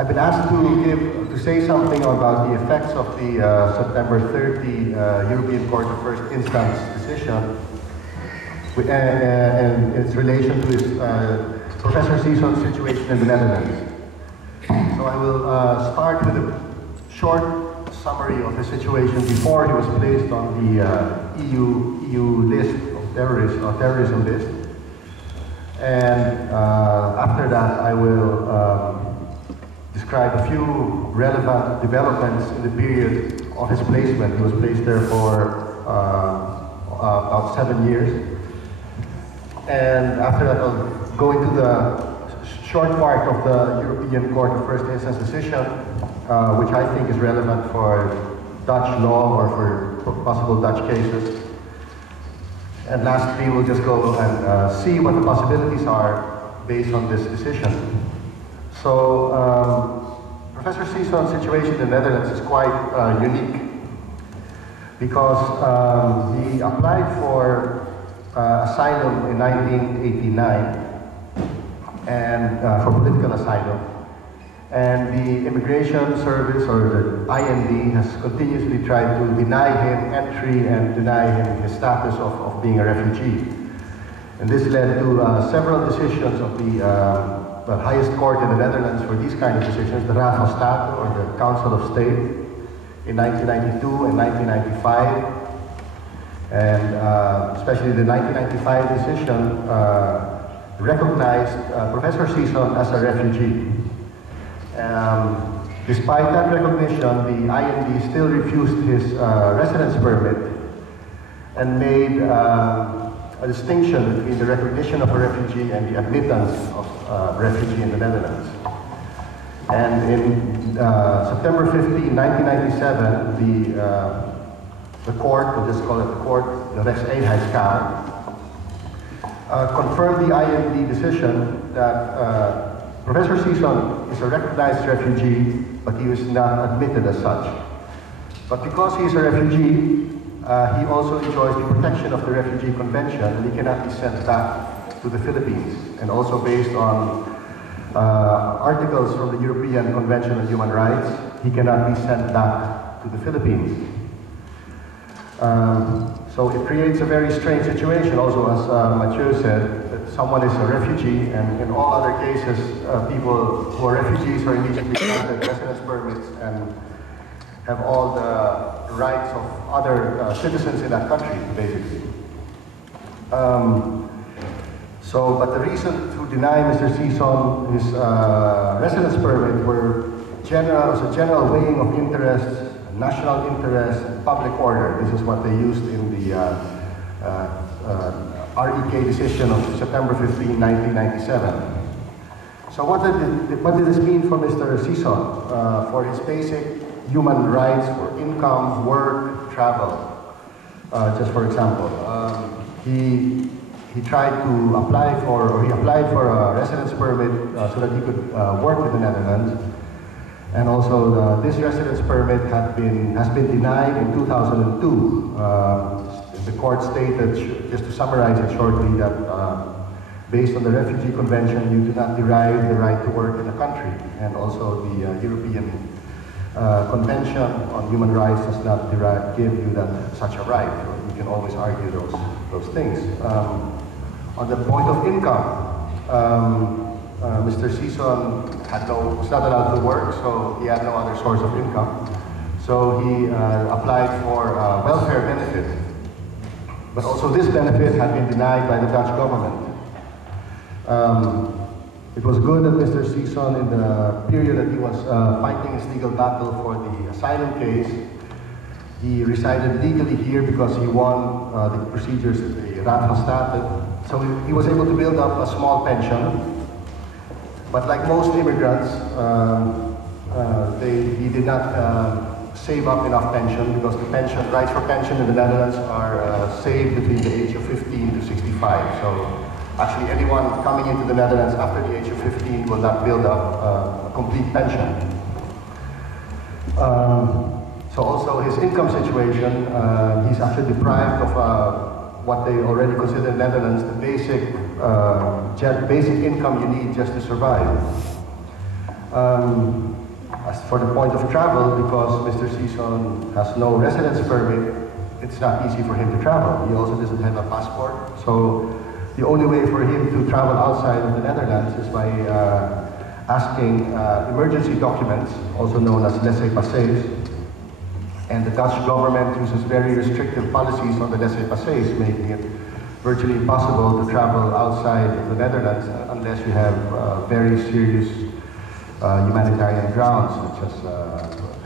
I've been asked to say something about the effects of the September 30 European Court of First Instance decision and its relation to his Professor Sison's situation in the Netherlands. So I will start with a short summary of his situation before he was placed on the EU list of terrorism list. And after that, I will describe a few relevant developments in the period of his placement. He was placed there for about 7 years. And after that, I'll go into the short part of the European Court of First Instance decision, which I think is relevant for Dutch law or for possible Dutch cases. And lastly, we'll just go and see what the possibilities are based on this decision. So, Professor Sison's situation in the Netherlands is quite unique because he applied for asylum in 1989 and for political asylum. And the Immigration Service, or the IND, has continuously tried to deny him entry and deny him his status of being a refugee. And this led to several decisions of the highest court in the Netherlands for these kind of decisions, the Raad van State, or the Council of State, in 1992 and 1995. And especially the 1995 decision recognized Professor Sison as a refugee. Despite that recognition, the IND still refused his residence permit and made a distinction between the recognition of a refugee and the admittance of a refugee in the Netherlands. And in September 15, 1997, the court, we'll just call it the court, the Rechtseenheidskamer, confirmed the IND decision that Professor Sison is a recognized refugee, but he is not admitted as such. But because he is a refugee, he also enjoys the protection of the Refugee Convention, and he cannot be sent back to the Philippines. And also based on articles from the European Convention on Human Rights, he cannot be sent back to the Philippines. So it creates a very strange situation also, as Mathieu said, that someone is a refugee, and in all other cases, people who are refugees are immediately granted residence permits and have all the rights of other citizens in that country, basically. But the reason to deny Mr. Sison his residence permit was a general weighing of interests, national interest, and public order. This is what they used in the REK decision of September 15, 1997. So what did this mean for Mr. Sison? For his basic human rights, for income, work, travel. Just for example, he tried to apply for, or he applied for a residence permit so that he could work in the Netherlands. And also, this residence permit has been denied in 2002. The court stated, just to summarize it shortly, that based on the Refugee Convention, you do not derive the right to work in the country. And also, the European Convention on Human Rights does not give you such a right. You can always argue those things. On the point of income, Mr. Sison was not allowed to work, so he had no other source of income. So he applied for welfare benefit. But also this benefit had been denied by the Dutch government. It was good that Mr. Sison, in the period that he was fighting his legal battle for the asylum case, he resided legally here because he won the procedures at the Raad van State. So he was able to build up a small pension. But like most immigrants, he did not save up enough pension because the rights for pension in the Netherlands are saved between the age of 15 to 65. So actually anyone coming into the Netherlands after the age of 15 will not build up a complete pension. So also his income situation, he's actually deprived of what they already consider in the Netherlands the basic income you need just to survive. As for the point of travel, because Mr. Sison has no residence permit, it's not easy for him to travel. He also doesn't have a passport. So the only way for him to travel outside of the Netherlands is by asking emergency documents, also known as laissez-passés. And the Dutch government uses very restrictive policies on the laissez-passés, making it virtually impossible to travel outside of the Netherlands unless you have very serious humanitarian grounds, such as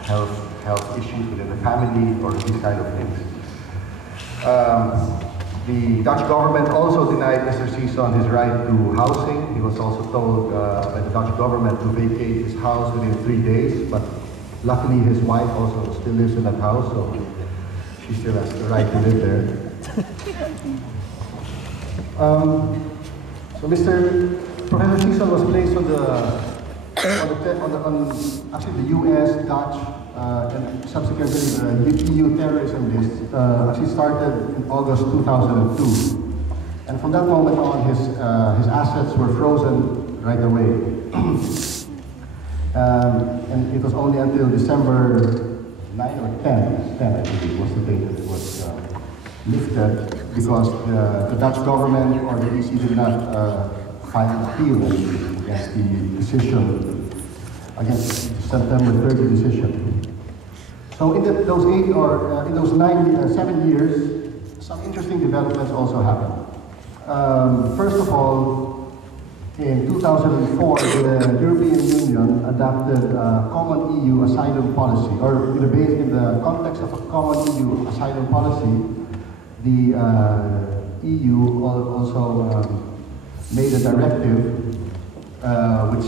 health issues within the family or these kind of things. The Dutch government also denied Mr. Sison his right to housing. He was also told by the Dutch government to vacate his house within 3 days, but luckily his wife also still lives in that house, so she still has the right to live there. So Professor Sison was placed on actually the U.S., Dutch, and subsequently the EU terrorism list. Actually started in August 2002, and from that moment on, his assets were frozen right away. And it was only until December 9 or 10, I believe, was the date that it was lifted, because the Dutch government or the EC did not file an appeal against the decision, against the September 30 decision. So in those 7 years, some interesting developments also happened. First of all, in 2004, the European Union adopted a common EU asylum policy, or in the context of a common EU asylum policy, the EU also made a directive which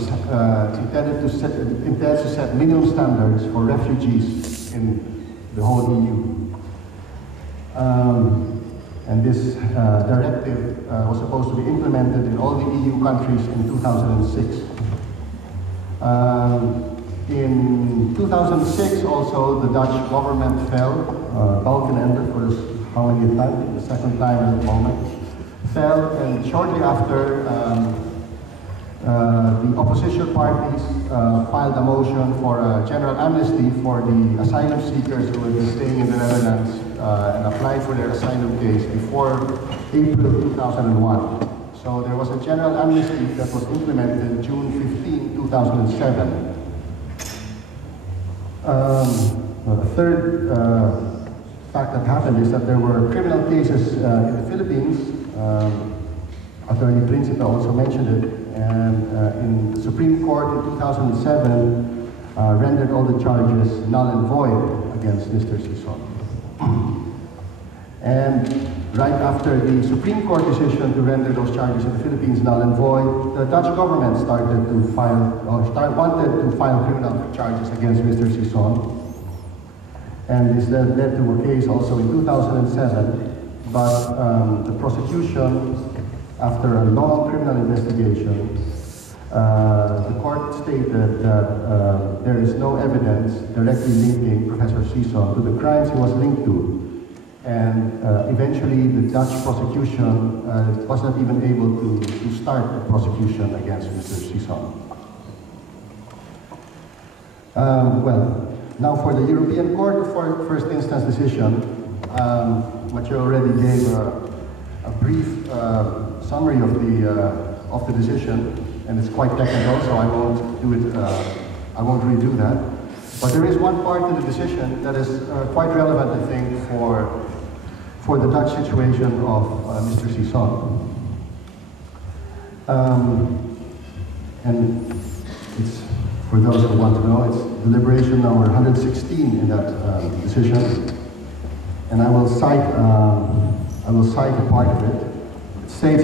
intends to set minimum standards for refugees in the whole EU. And this directive was supposed to be implemented in all the EU countries in 2006. In 2006 also, the Dutch government fell, Balkenende for how many times? The second time at the moment, fell, and shortly after, the opposition parties filed a motion for a general amnesty for the asylum seekers who had been staying in the Netherlands and applied for their asylum case before April 2001. So there was a general amnesty that was implemented June 15, 2007. The third fact that happened is that there were criminal cases in the Philippines. Attorney Principe also mentioned it, and in the Supreme Court in 2007 rendered all the charges null and void against Mr. Sison. And right after the Supreme Court decision to render those charges in the Philippines null and void, the Dutch government wanted to file criminal charges against Mr. Sison. And this led to a case also in 2007, but the prosecution, after a long criminal investigation, the court stated that there is no evidence directly linking Professor Sison to the crimes he was linked to. And eventually the Dutch prosecution was not even able to start the prosecution against Mr. Sison. Well, now for the European Court for first instance decision, Mathieu already gave a brief summary of the decision, and it's quite technical, so I won't do it. I won't redo that. But there is one part in the decision that is quite relevant, I think, for the Dutch situation of Mr. Sison. And it's, for those who want to know, it's deliberation number 116 in that decision. And I will cite a part of it. It states